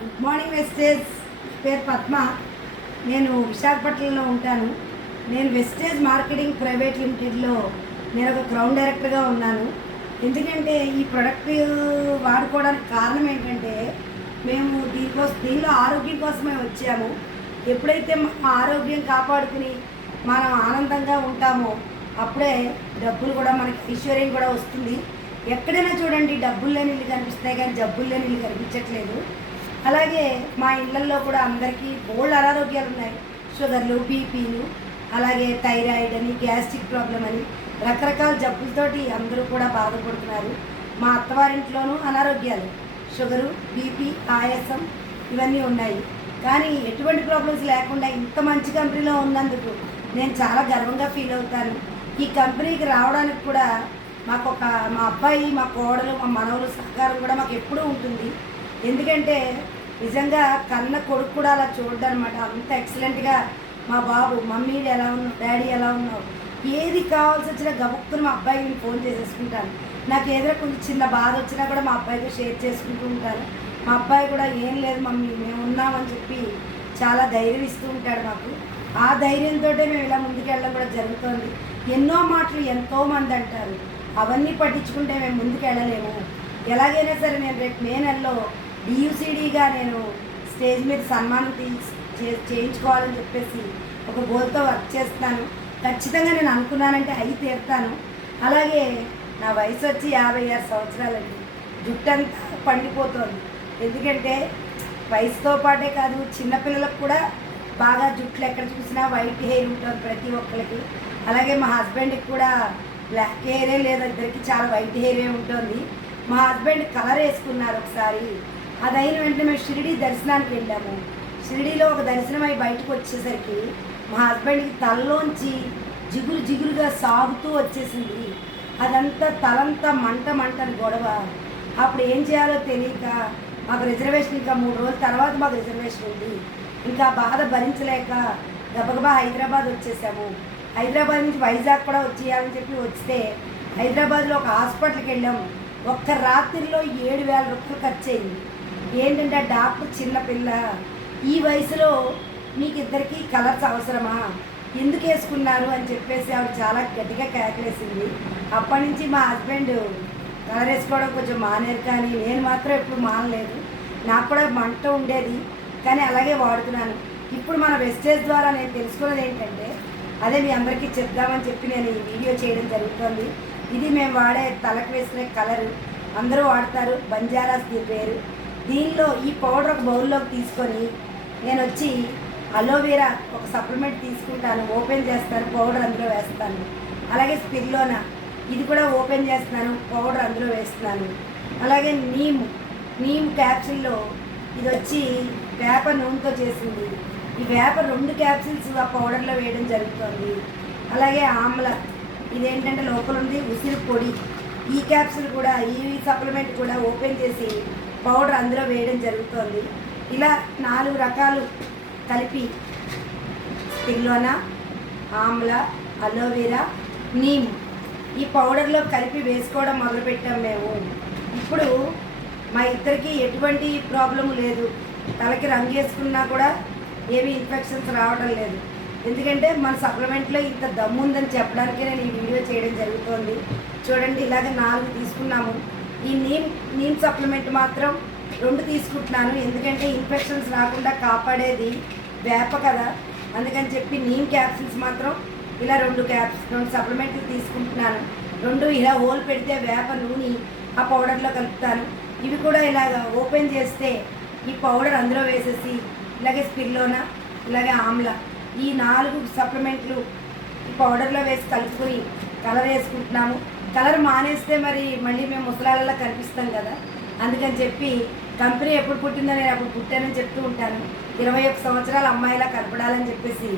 Good morning wastage. పేరు పద్మ. నేను విశాఖపట్నంలో ఉంటాను. నేను వెస్టేజ్ మార్కెటింగ్ ప్రైవేట్ లిమిటెడ్లో నేను ఒక గ్రౌండ్ డైరెక్టర్గా ఉన్నాను. ఎందుకంటే ఈ ప్రొడక్ట్ వాడుకోవడానికి కారణం ఏంటంటే మేము దీనిలో ఆరోగ్యం కోసమే వచ్చాము. ఎప్పుడైతే మన ఆరోగ్యం కాపాడుకుని మనం ఆనందంగా ఉంటామో అప్పుడే డబ్బులు కూడా మనకి ఐశ్వర్యం కూడా వస్తుంది. ఎక్కడైనా చూడండి, డబ్బులు లేని ఇల్లు కనిపిస్తాయి కానీ జబ్బులు లేని ఇల్లు కనిపించట్లేదు. అలాగే మా ఇళ్ళల్లో కూడా అందరికీ బోల్డ్ అనారోగ్యాలు ఉన్నాయి. షుగర్లు, బీపీలు, అలాగే థైరాయిడ్ అని, గ్యాస్ట్రిక్ ప్రాబ్లం అని రకరకాల జబ్బులతోటి అందరూ కూడా బాధపడుతున్నారు. మా అత్తవారింట్లోనూ అనారోగ్యాలు, షుగరు, బీపీ, ఆయాసం ఇవన్నీ ఉన్నాయి. కానీ ఎటువంటి ప్రాబ్లమ్స్ లేకుండా ఇంత మంచి కంపెనీలో ఉన్నందుకు నేను చాలా గర్వంగా ఫీల్ అవుతాను. ఈ కంపెనీకి రావడానికి కూడా మా అబ్బాయి, మా కోడలు, మా మనవలు సహకారం కూడా మాకు ఎప్పుడూ ఉంటుంది. ఎందుకంటే నిజంగా కన్న కొడుకు కూడా అలా చూడడం అనమాట. అంత ఎక్సలెంట్గా మా బాబు, మమ్మీ ఎలా ఉన్నావు, డాడీ ఎలా ఉన్నావు, ఏది కావాల్సి వచ్చినా గబుక్కుని మా అబ్బాయికి ఫోన్ చేసేసుకుంటాను. నాకు ఏదైనా కొంచెం చిన్న బాధ వచ్చినా కూడా మా అబ్బాయితో షేర్ చేసుకుంటూ ఉంటాను. మా అబ్బాయి కూడా ఏం లేదు మమ్మీ, మేము ఉన్నామని చెప్పి చాలా ధైర్యం ఇస్తూ ఉంటాడు మాకు. ఆ ధైర్యంతో మేము ఇలా ముందుకెళ్ళడం కూడా జరుగుతుంది. ఎన్నో మాటలు ఎంతోమంది అంటారు, అవన్నీ పట్టించుకుంటే మేము ముందుకు వెళ్ళలేము. ఎలాగైనా సరే నేను రేపు మే నెలలో డియూసీడీగా నేను స్టేజ్ మీద సన్మానం చేయించుకోవాలని చెప్పేసి ఒక గోల్తో వర్క్ చేస్తాను. ఖచ్చితంగా నేను అనుకున్నానంటే అయి తీరుతాను. అలాగే నా వయసు వచ్చి 56 సంవత్సరాలండి. జుట్టంతా పండిపోతుంది. ఎందుకంటే వయసుతో పాటే కాదు, చిన్నపిల్లలకు కూడా బాగా జుట్లు ఎక్కడ చూసినా వైట్ హెయిర్ ఉంటుంది ప్రతి ఒక్కరికి. అలాగే మా హస్బెండ్కి కూడా బ్లాక్ హెయిరే లేదు, ఇద్దరికి చాలా వైట్ హెయిరే ఉంటుంది. మా హస్బెండ్ కలర్ వేసుకున్నారు ఒకసారి. అది అయిన వెంటనే మేము షిరిడి దర్శనానికి వెళ్ళాము. షిరిడీలో ఒక దర్శనం అయి బయటకు వచ్చేసరికి మా హస్బెండ్కి తలలోంచి జిగురుగా సాగుతూ వచ్చేసింది. అదంతా తలంతా మంటని గొడవ. అప్పుడు ఏం చేయాలో తెలియక మాకు రిజర్వేషన్ ఇంకా 3 రోజుల తర్వాత మాకు రిజర్వేషన్ ఉంది. ఇంకా బాధ భరించలేక గబగబా హైదరాబాద్ వచ్చేసాము. హైదరాబాద్ నుంచి వైజాగ్ కూడా వచ్చేయాలని చెప్పి వస్తే హైదరాబాద్లో ఒక హాస్పిటల్కి వెళ్ళాము. ఒక్క రాత్రిలో 7,000 రూపాయలు ఖర్చు అయింది. ఏంటంటే డాక్టర్ చిన్నపిల్ల, ఈ వయసులో మీకు ఇద్దరికి కలర్స్ అవసరమా, ఎందుకు వేసుకున్నారు అని చెప్పేసి ఆవిడ చాలా గట్టిగా కేకలేసింది. అప్పటి నుంచి మా హస్బెండ్ కలర్ వేసుకోవడం కొంచెం మానేరు, కానీ నేను మాత్రం ఎప్పుడు మానలేదు. నాకు కూడా మంట ఉండేది, కానీ అలాగే వాడుతున్నాను. ఇప్పుడు మన వెస్టేజ్ ద్వారా నేను తెలుసుకున్నది ఏంటంటే అదే మీ అందరికీ చెప్దామని చెప్పి నేను ఈ వీడియో చేయడం జరుగుతుంది. ఇది మేము వాడే తలకు వేసుకునే కలరు, అందరూ వాడతారు, బంజారాస్ దీని పేరు. దీనిలో ఈ పౌడర్ ఒక బౌల్లోకి తీసుకొని నేను వచ్చి అలోవెరా ఒక సప్లిమెంట్ తీసుకుంటాను, ఓపెన్ చేస్తాను, పౌడర్ అందులో వేస్తాను. అలాగే స్పిర్లోనా ఇది కూడా ఓపెన్ చేస్తున్నాను, పౌడర్ అందులో వేస్తున్నాను. అలాగే నీమ్ క్యాప్సిల్లో ఇది వచ్చి వేప నూనెతో చేసింది. ఈ వేప 2 క్యాప్సిల్స్ ఆ పౌడర్లో వేయడం జరుగుతుంది. అలాగే ఆమ్ల ఇదేంటంటే లోపల ఉంది ఉసిరి పొడి. ఈ క్యాప్సిల్ కూడా, ఈ సప్లిమెంట్ కూడా ఓపెన్ చేసి పౌడర్ అందులో వేయడం జరుగుతుంది. ఇలా 4 రకాలు కలిపి స్పిర్లోనా, ఆమ్ల, అలోవెరా, నీమ్ ఈ పౌడర్లో కలిపి వేసుకోవడం మొదలుపెట్టాం మేము. ఇప్పుడు మా ఇద్దరికి ఎటువంటి ప్రాబ్లము లేదు. తలకి రంగు వేసుకున్నా కూడా ఏమీ ఇన్ఫెక్షన్స్ రావడం లేదు. ఎందుకంటే మన సప్లిమెంట్లో ఇంత దమ్ము ఉందని చెప్పడానికే నేను ఈ వీడియో చేయడం జరుగుతుంది. చూడండి, ఇలాగ 4 తీసుకున్నాము. ఈ నీమ్ సప్లిమెంట్ మాత్రం 2 తీసుకుంటున్నాను. ఎందుకంటే ఇన్ఫెక్షన్స్ రాకుండా కాపాడేది వేప కదా, అందుకని చెప్పి నీమ్ క్యాప్సిల్స్ మాత్రం ఇలా 2 సప్లిమెంట్లు తీసుకుంటున్నాను. 2 ఇలా హోల్ పెడితే వేప నూనె ఆ పౌడర్లో కలుపుతాను. ఇవి కూడా ఇలాగ ఓపెన్ చేస్తే ఈ పౌడర్ అందులో వేసేసి ఇలాగే స్పిర్లోనా, ఇలాగే ఆమ్ల ఈ 4 సప్లిమెంట్లు ఈ పౌడర్లో వేసి కలుపుకొని కలర్ వేసుకుంటున్నాము. కలర్ మానేస్తే మరి మళ్ళీ మేము ముసలాళ్ళలా కనిపిస్తాం కదా, అందుకని చెప్పి కంపెనీ ఎప్పుడు పుట్టిందో నేను అప్పుడు పుట్టానని చెప్తూ ఉంటాను. 21 సంవత్సరాల అమ్మాయిలా కనపడాలని చెప్పేసి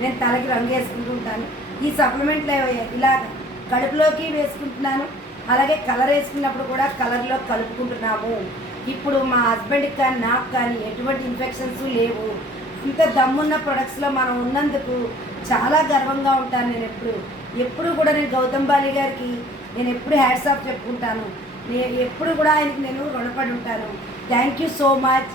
నేను తలకి రంగు వేసుకుంటూ ఉంటాను. ఈ సప్లిమెంట్లు ఇలా కడుపులోకి వేసుకుంటున్నాను. అలాగే కలర్ వేసుకున్నప్పుడు కూడా కలర్లో కలుపుకుంటున్నాము. ఇప్పుడు మా హస్బెండ్కి కానీ నాకు కానీ ఎటువంటి ఇన్ఫెక్షన్స్ లేవు. ఇంత దమ్మున్న ప్రొడక్ట్స్లో మనం ఉన్నందుకు చాలా గర్వంగా ఉంటాను. నేను ఎప్పుడు కూడా నేను గౌతమ్ బాలి గారికి నేను ఎప్పుడు హ్యాట్స్ ఆఫ్ చెప్పుకుంటాను. ఎప్పుడు కూడా ఆయనకి నేను రుణపడి ఉంటాను. Thank you so much.